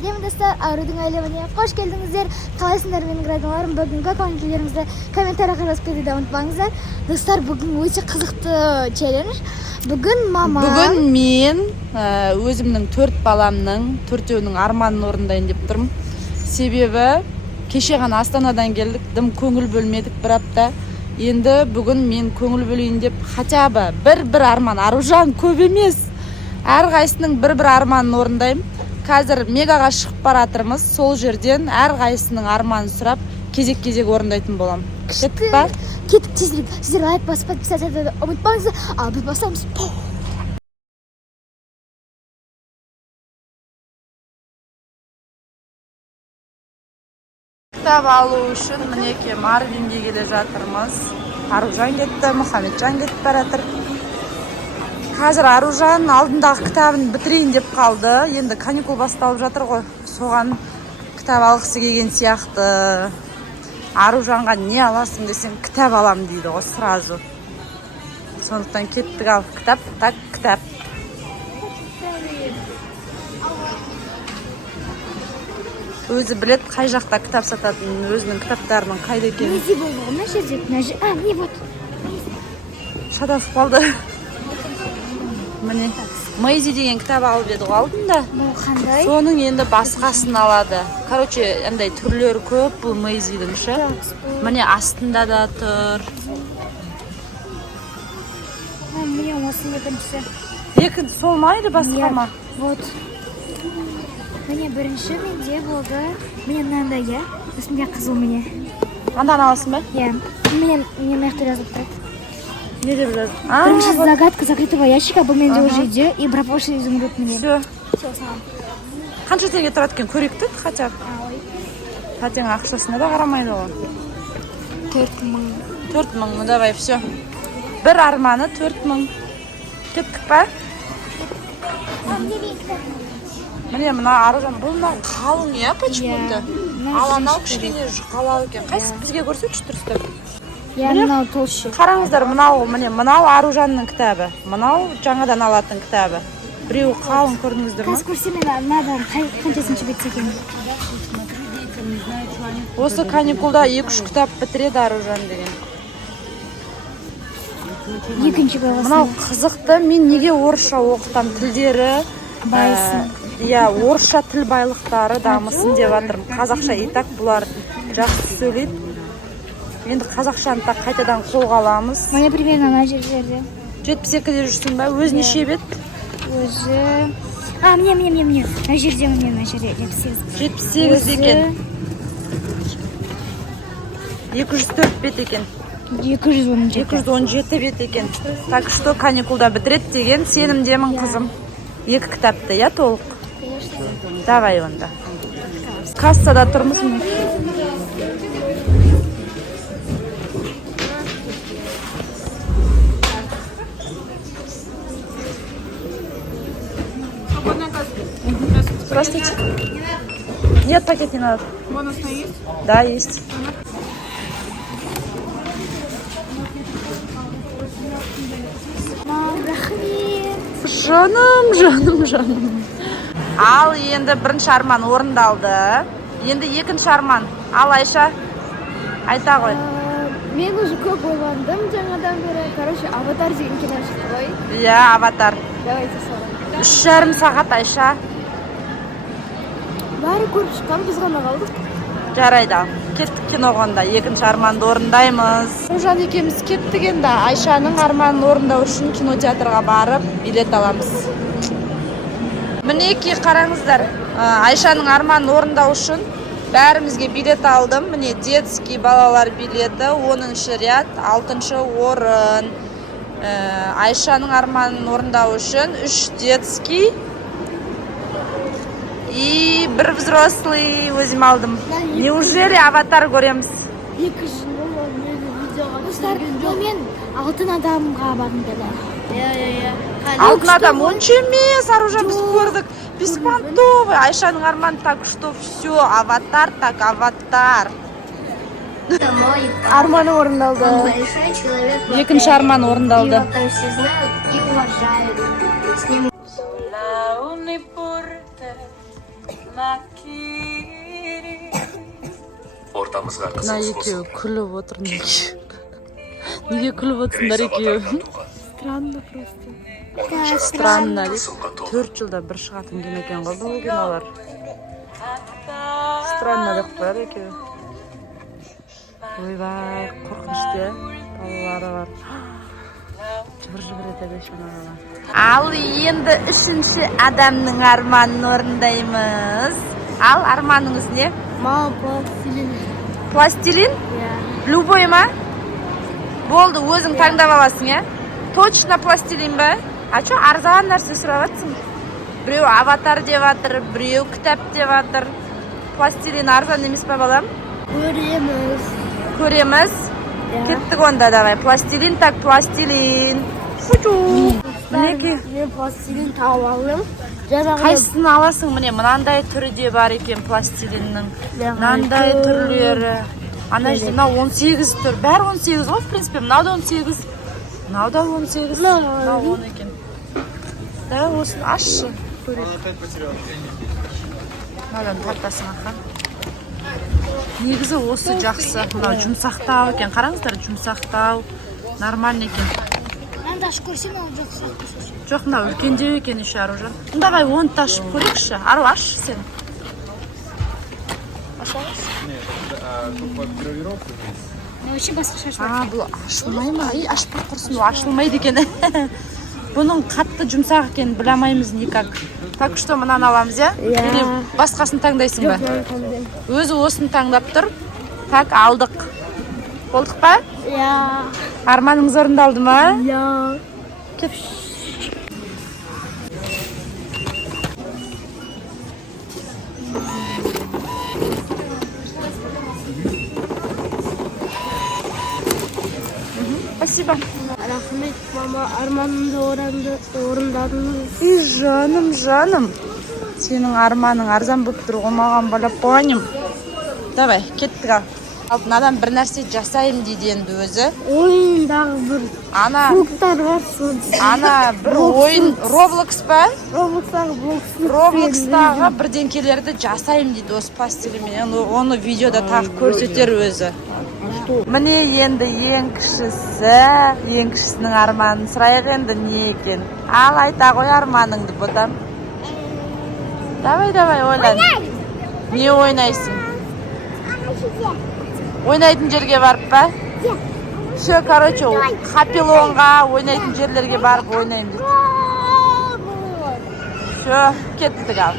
сәлем достар, Арудың әлеміне қош келдіңіздер. Қалайсыңдар менің радиоларым? Бүгінгі көңілдеріңізді комментарийға жазып кетуді ұмытпаңыздар. Достар, бүгін өте қызықты челлендж. Бүгін мен өзімнің 4 баламның 4-еуінің арманын орындайын деп тұрмын. Себебі кеше ғана Астанадан келдік, дым көңіл бөлмедік бір апта. Енді бүгін мен көңіл бөлейін деп хотя бы бір арман, Аружан көп емес. Әрқайсының бір арманын орындаймын. Қазір мегаға шығып баратырмыз. Сол жерден әрқайсының арманын сұрап, кезек-кезек орындайтын болам. Кеттік па? Кеттік тезірек. Сіздер лайк басып подписаться ұмытпаңыздар. Ал біз басамыз. Кітап алу үшін мінеке Марвинге келе жатырмыз. Аружан кетті, Мұхамеджан кетіп баратыр. Қазір Аружан алдындағы кітабын бітірейін деп қалды. Енді каникул басталып жатыр ғой. Соған кітап алғысы келген сияқты. Аружанға не аласың десең, кітап алам дейді ғой сразу. Сондықтан кеттік ал. Кітап, так, кітап. Өзі білет қай жақта кітап сататын, өзінің кітаптарының қайда екенін. Нези болды ғой, мына жерде. Не вот. Шатасып қалды. Міне, Мэйзи деген кітап алып еді ғой алдында. Қандай? Соның енді басқасын алады. Короче, андай түрлері көп бұл Мэйзидің ше. Міне астында да тұр. Міне осы екіншісі. Екінші сол ма еді басқа ма? Вот. Міне бірінші менде болды. Міне мынандай, я. Үстінде қызыл міне. Андан аласың ба? Я. Міне маяқты жазып тұрады. Не деп жазды? Бірінші загадка закрытого ящика, бұл менде уже үйде. И пропавший изумруд міне. Все. Все, саған. Қанша теңге тұрады екен? Көрейік тұт, хотя бы. Тәтең ақшасына да қарамайды ғой. 4000. 4000, ну давай, все. Бір арманы 4000. Кеттік па? Міне мына Аружан, бұл мынау қалың я почему-то? Ал анау кішкене жұқалау екен. Қайсы бізге көрсетші тұрыстап? Я мынау толще. Қараңыздар, мынау Аружанның кітабы. Мынау жаңадан алатын кітабы. Біреуі қалың көрдіңіздер ма? Қазір көрсем мынадан қаншасыншы бетте екен. Осы каникулда 2-3 кітап бітіреді Аружан деген. Екінші болғасын. Мынау қызықты, мен неге орысша оқытам, тілдері байысын. Иә, орысша тіл байлықтары дамысын деп жатырмын. Қазақша и так бұлар жақсы сөйлейді. Енді қазақшаны так қайтадан қолға аламыз. Міне примерно ана жерлерде. 72-де жүрсің ба? Өзі неше бет? Өзі... міне. Мына жерде 78. 78 екен. 204 бет екен. 217 бет екен. Так что каникулда бітіреді деген сенімдемін қызым. 2 кітапты, я толық. Давай онда. Кассада тұрмыз міне. Простите. Нет, пакет не надо. Бонусный есть? Да, есть. Жаным. Ал енді бірінші арман орындалды. Енді екінші арман. Ал Айша, айта ғой. Мен уже көп ойландым жаңадан бері. Короче, Аватар деген кино шықты ғой. Иә, Аватар. Давайте солай. 3,5 сағат Айша. Бәрі көріп шыққан, біз ғана қалдық. Жарайды ал. Кеттік киноға онда. Екінші арманды орындаймыз. Аружан екеуміз кеттік енді. Айшаның арманын орындау үшін кинотеатрға барып билет аламыз. Мінеки қараңыздар. Айшаның арманын орындау үшін бәрімізге билет алдым. Міне детский балалар билеті 10-шы ряд, 6-шы орын. Айшаның арманын орындау үшін 3 детский и 1 взрослый өзім алдым. Неужели Аватар көреміз? 2 жыл болды видеоға. Достар, мен алтын адамға бардым деді. Иә. Алтын адам онша емес, Аружан біз көрдік. Беспонтовый. Айшаның арманы так, что все, Аватар, так, Аватар. Арманы орындалды. Екінші арман орындалды. Все знают и уважают. С ним ортамызға мына қызыңыз екеуі болсын. күліп отыр неге күліп отырсыңдар екеуі Странно просто. Оның жаратылысы странно дейді тылсымға толы. 4 жылда бір шығатын кино екен ғой бұл кинолар странно деп қояды екеуі ойбай қорқынышты балалары бар жыбыр етеді шаналар ал енді үшінші адамның арманын орындаймыз ал арманыңыз не? Мама пластилин. Пластилин? Любой ма? Болды, өзің таңдап аласың, я? Точно пластилин ба? А чо, арзан нәрсе сұрап жатсың? Біреу аватар деп жатыр, біреу кітап деп жатыр. Пластилин арзан емес па, балам? Көреміз. Көреміз? Кеттік онда, давай. Пластилин, так, пластилин. Фу-чу. Мінеки. Мен пластилин тауып алдым. Қайсысын аласың, міне, мынандай түрі де бар екен пластилиннің. Мынандай түрлері. Ана жерде мынау 18 түр. Бәрі 18 ғой, в принципе. Мынау да 18. Мынау да 18. Мынау 10 екен. Да, осыны ашшы. Мынадан тартасың ақан. Негізі осы жақсы. Мынау жұмсақтау екен. Қараңыздар, жұмсақтау. Нормально екен. Мен таш көрсем, ол жоқ. Жоқ, мынау үлкендеу екен еще ару жан. Давай, оны ташып көрейікші. Ару аш сен. Вообще басқаша ашпайды. А, бұл ашылмай ма? Ей, ашпай құрсын, ол ашылмайды екен. Бұның қатты жұмсақ екен, білемейміз никак. Так что мынаны аламыз, я? Или басқасын таңдайсың ба? Өзі осыны таңдап тұр. Так, алдық. Болдық па? Я. Арманыңыз орындалды ма? Я. Кеп. Спасибо. Рахмет, мама, арманымды орындадыңыз. И жаным. Сенің арманың арзан болып тұр ғой маған бала понял. Давай, кеттік ал. Алтынадан бір нәрсе жасайым дейді енді өзі. Ойындағы бір фруктар бар сонысы. Ана бір ойын Roblox па? Robloxтағы бірдеңкелерді жасайым дейді осы пластилинмен. Оны видеода тағы көрсетер өзі. Міне енді ең кішісінің арманын сұрайық енді не екен. Ал айта ғой арманыңды бұдан. Давай, ойлан. Не ойнайсың? Ойнайтын жерге барып па? Все, короче, қапилонға ойнайтын жерлерге барып ойнайым дейді. Все, кеттік ал.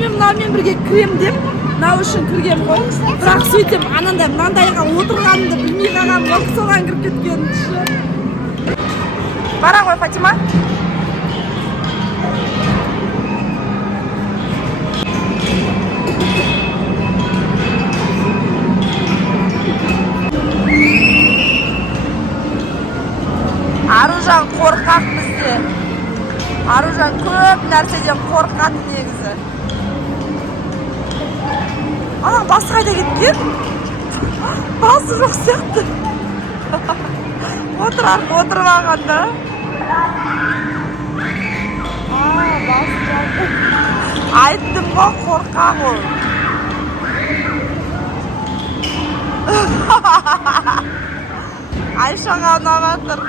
Мынамен бірге кірем деп, мынау үшін кіргем ғой. Бірақ сөйтем, анандай мынандайға отырғанымды білмей қалғам ғой, соған кіріп кеткен. Бара ғой, Фатима. нәрседен қорқады негізі. Ана басы қайда кеткен? Басы жоқ сияқты. Отырып алғанда. Басы жалды. Айттым ғой, қорқақ ол. Айшаға ұнап жатыр.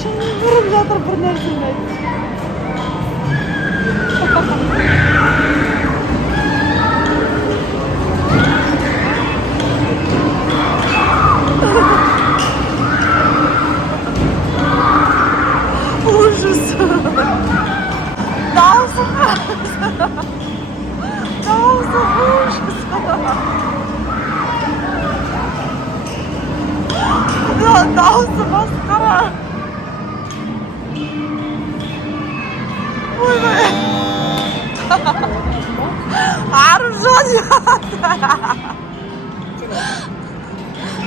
Шыңғырып жатыр бір нәрсені айтып. Ужас. Дауысы ужас. Дауысы масқара. Ойбай. Аружан ұят.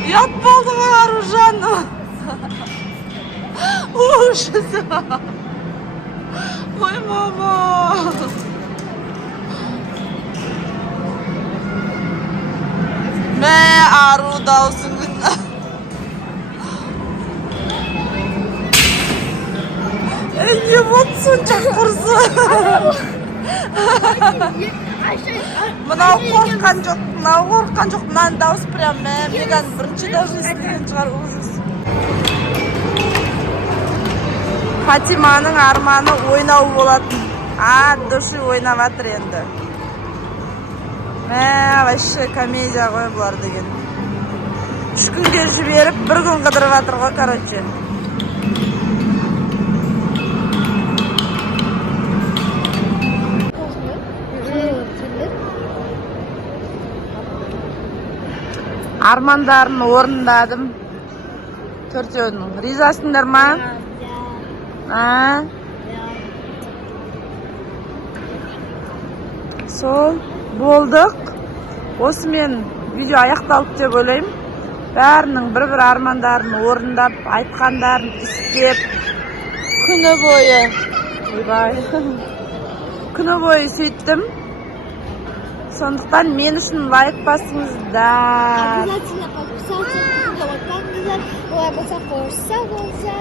Ұят болды ғой Аружан. Ужас. Ой, мама. Мә, ару даусың. Не болды сонша құрсы. Мынау қорққан жоқ, мынаның дауысы прям Меган бірінші дауыс естіген шығар. Ужас. Фатиманың арманы ойнау болатын. Души ойнап жатыр енді. Вообще комедия ғой бұлар деген. 3 күнге жіберіп, 1 күн қыдырып жатыр ғой, короче. Армандарын орындадым. 4-еуінің. Ризасыңдар ма? Сол болдық. Осымен видео аяқталды деп ойлаймын. Бәрінің бір-бір армандарын орындап, айтқандарын істеп, күні бойы сөйттім. Сондықтан мен үшін лайк басыңыздар. Обязательно подписаться, вот так нельзя. Ой, болса қойса болса.